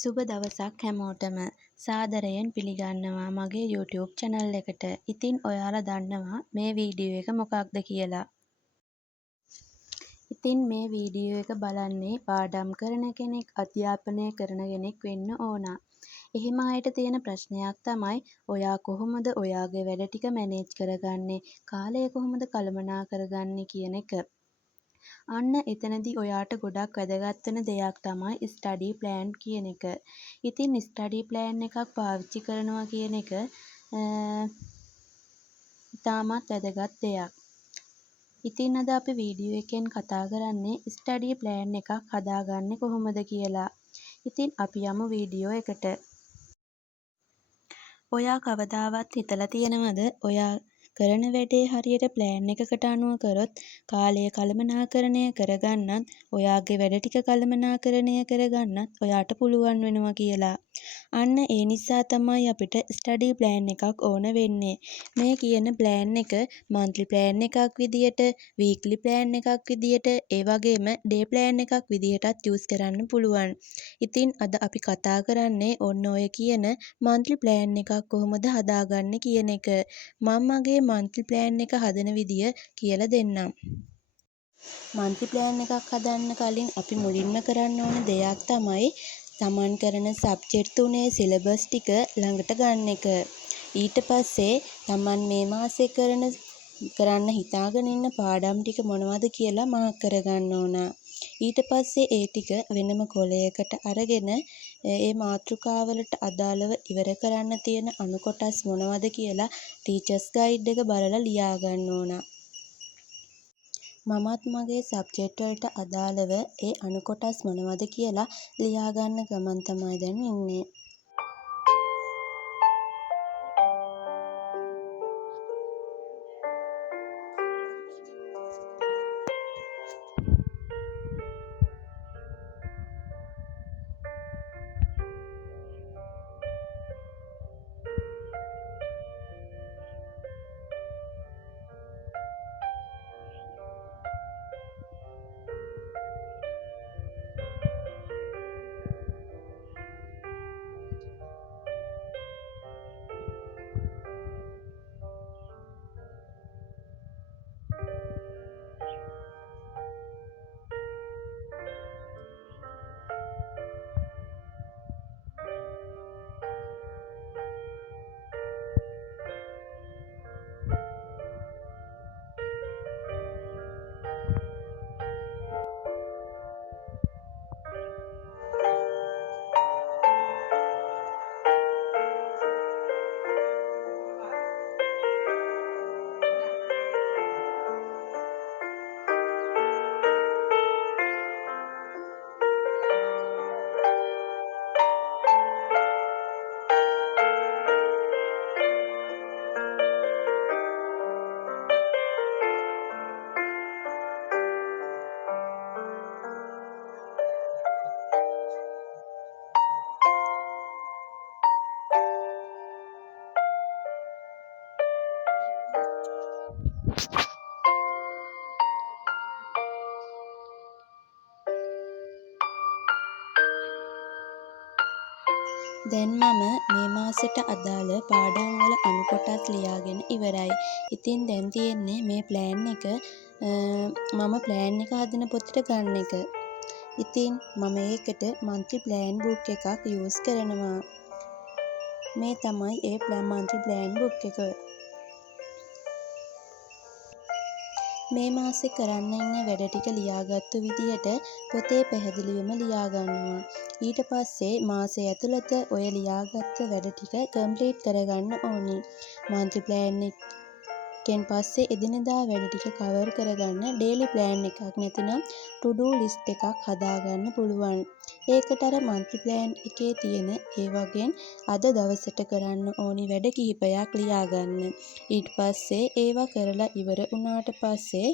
සුබ දවසක් හැමෝටම සාදරයෙන් පිළිගන්නවා මගේ YouTube channel එකට. ඉතින් ඔයාලා දන්නවා මේ වීඩියෝ එක මොකක්ද කියලා. ඉතින් මේ වීඩියෝ එක බලන්නේ පාඩම් කරන කෙනෙක්, අධ්‍යාපනය කරන කෙනෙක් වෙන්න ඕන. එහෙම අයට තියෙන ප්‍රශ්නයක් තමයි ඔයා කොහොමද ඔයාගේ වැඩ ටික මැනේජ් කරගන්නේ, කාලය කොහොමද කළමනා කරගන්නේ කියන එක. අන්න එතනදී ඔයාට ගොඩක් වැදගත් වෙන දෙයක් තමයි ස්ටඩි ප්ලෑන් කියන එක. ඉතින් ස්ටඩි ප්ලෑන් එකක් පාවිච්චි කරනවා කියන එක ඉතාමත් වැදගත් දෙයක්. ඉතින් අද අපි වීඩියෝ එකෙන් කතා කරන්නේ ස්ටඩි ප්ලෑන් එකක් හදාගන්නේ කොහොමද කියලා. ඉතින් අපි යමු වීඩියෝ එකට. ඔයා කවදාවත් හිතලා තියෙනවද ඔයා කරන වැඩේ හරියට ප්ලෑන් එකකට අනුව කරොත් කාලය කළමනාකරණය කරගන්නත් ඔයාගේ වැඩ ටික කළමනාකරණය කරගන්නත් ඔයාට පුළුවන් වෙනවා කියලා. අන්න ඒ නිසා තමයි අපිට ස්ටඩි ප්ලෑන් එකක් ඕන වෙන්නේ. මේ කියන ප්ලෑන් එක මන්ත්ලි ප්ලෑන් එකක් විදියට, වීක්ලි ප්ලෑන් එකක් විදියට, ඒ වගේම ඩේ ප්ලෑන් එකක් විදියටත් යූස් කරන්න පුළුවන්. ඉතින් අද අපි කතා කරන්නේ ඔන්න ඔය කියන මන්ත්ලි ප්ලෑන් එකක් කොහොමද හදාගන්නේ කියන එක. මම මගේ මන්ත්ලි ප්ලෑන් එක හදන විදිය කියලා දෙන්නම්. මන්ත්ලි ප්ලෑන් එකක් හදන්න කලින් අපි මුලින්ම කරන්න ඕන දෙයක් තමයි තමන් කරන සබ්ජෙක්ට් 3 සිලබස් ටික ළඟට ගන්න එක. ඊට පස්සේ තමන් මේ මාසේ කරන්න හිතාගෙන ඉන්න පාඩම් ටික මොනවද කියලා මාක් කරගන්න ඕන. ඊට පස්සේ ඒ ටික වෙනම කොලයකට අරගෙන ඒ මාතෘකාවලට අදාළව ඉවර කරන්න තියෙන අණු කොටස් මොනවද කියලා ටීචර්ස් ගයිඩ් එක බලලා ලියා ගන්න ඕන. මමත් මගේ සබ්ජෙක්ට් වලට අදාළව ඒ අණු කොටස් මොනවද කියලා ලියා ගන්න ගමන් තමයි දැන් ඉන්නේ. දැන් මම මේ මාසෙට අදාළ පාඩම් වල අණු කොටස් ලියාගෙන ඉවරයි. ඉතින් දැන් තියෙන්නේ මේ ප්ලෑන් එක මම ප්ලෑන් එක හදන පොතට ගන්න එක. ඉතින් මම ඒකට මන්ත්ලි ප්ලෑන් බුක් එකක් යූස් කරනවා. මේ තමයි ඒ මන්ත්ලි ප්ලෑන් බුක් එක. මේ මාසේ කරන්න ඉන්න වැඩ ටික ලියාගත්තු විදිහට පොතේ පැහැදිලිවම ලියා ගන්නවා. ඊට පස්සේ මාසය ඇතුළත ඔය ලියාගත්ත වැඩ ටික කම්ප්ලීට් කරගන්න ඕනි. මන්ත්ලි ප්ලෑන් එකෙන් පස්සේ එදිනෙදා වැඩ ටික කවර් කරගන්න ඩේලි ප්ලෑන් එකක් නැතිනම් ටු ඩූ ලිස්ට් එකක් හදාගන්න පුළුවන්. ඒකට අර මන්ත්ලි ප්ලෑන් එකේ තියෙන ඒ වගේන් අද දවසට කරන්න ඕනි වැඩ කිහිපයක් ලියා ගන්න. ඊට පස්සේ ඒවා කරලා ඉවර වුණාට පස්සේ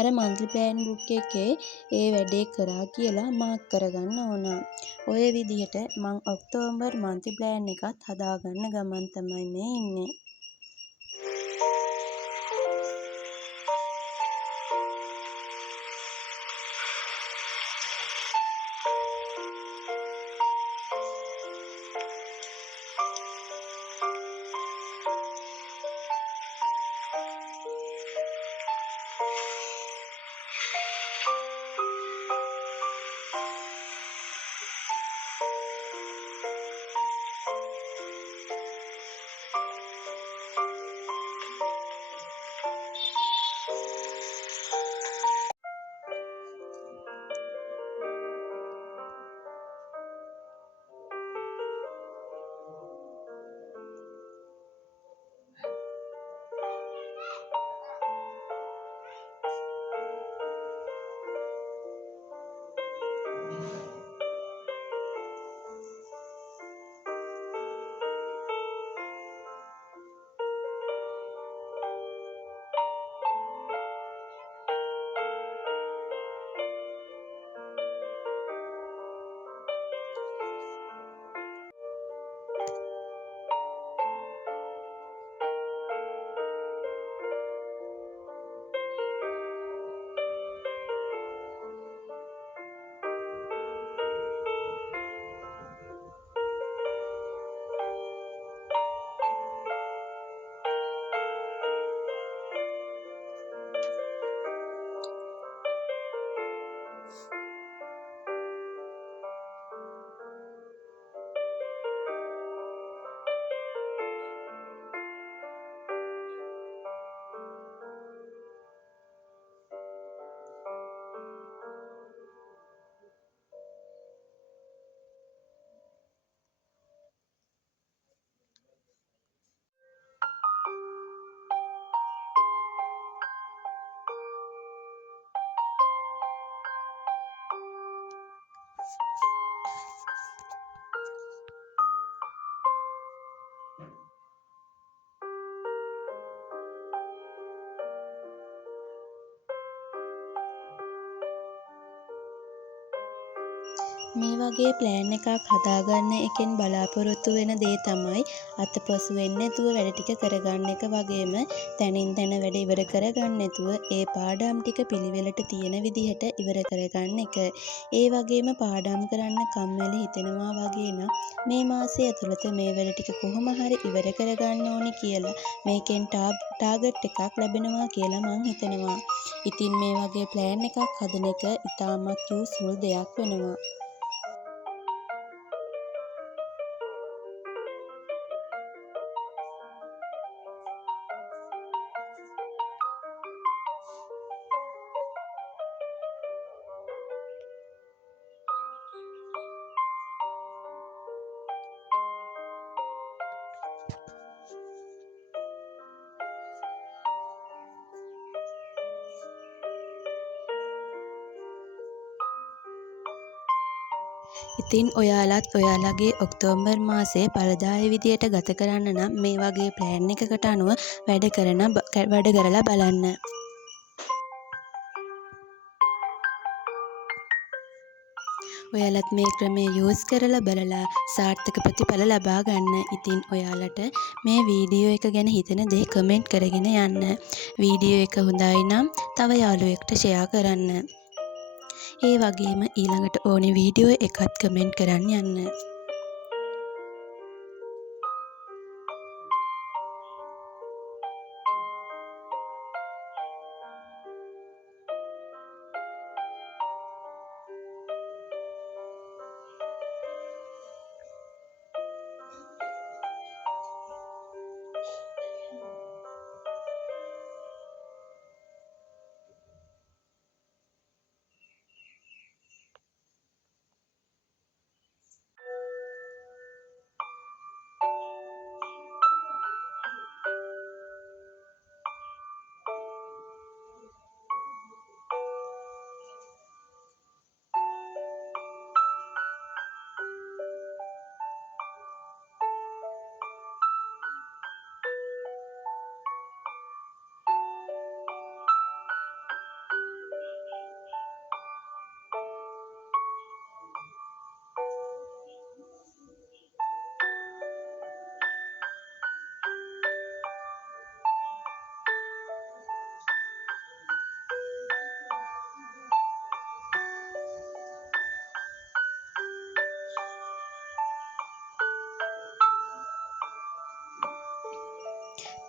අර මන්ත්ලි ප්ලෑන් බුක් එකේ ඒ වැඩේ කරා කියලා මාක් කරගන්න ඕන. ඔය විදිහට මං ඔක්තෝබර් මන්ත්ලි ප්ලෑන් එකත් හදාගන්න ගමන් තමයි මේ ඉන්නේ. මේ වගේ ප්ලෑන් එකක් හදාගන්න එකෙන් බලාපොරොත්තු වෙන දේ තමයි අතපසු වෙන්නේ නැතුව වැඩ ටික කරගන්න එක වගේම තැනින් තැන වැඩ ඉවර කරගන්න නැතුව ඒ පාඩම් ටික පිළිවෙලට තියෙන විදිහට ඉවර කරගන්න එක. ඒ වගේම පාඩම් කරන්න කම්මැලි හිතෙනවා වගේ නම් මේ මාසය ඇතුළත මේ වැඩ ටික කොහොම හරි ඉවර කරගන්න ඕනි කියලා මේකෙන් ටාගට් එකක් ලැබෙනවා කියලා මං හිතනවා. ඉතින් මේ වගේ ප්ලෑන් එකක් හදන එක ඉතාමත් යූස්ෆුල් දෙයක් වෙනවා. ඉතින් ඔයාලත් ඔයාලගේ ඔක්තෝබර් මාසය ඵලදායී විදියට ගත කරන්න නම් මේ වගේ ප්ලෑන් එකකට අනුව වැඩ කරලා බලන්න. ඔයාලත් මේ ක්‍රමය යූස් කරලා බලලා සාර්ථක ප්‍රතිඵල ලබා ගන්න. ඉතින් ඔයාලට මේ වීඩියෝ එක ගැන හිතෙන දේ කමෙන්ට් කරගෙන යන්න. වීඩියෝ එක හොඳයි නම් තව යාළුවෙක්ට ෂෙයා කරන්න. ඒ වගේම ඊළඟට ඕනි වීඩියෝ එකත් කමෙන්ට් කරන්න යන්න.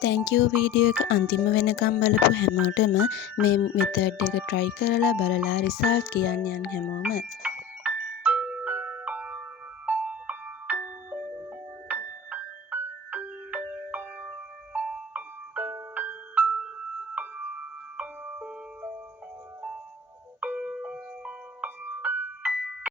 තැන්ක් යූ වීඩියෝ එක අන්තිම වෙනකම් බලපු හැමෝටම මේ මෙතඩ් එක try කරලා බලලා රිසල්ට් කියන්න හැමෝම.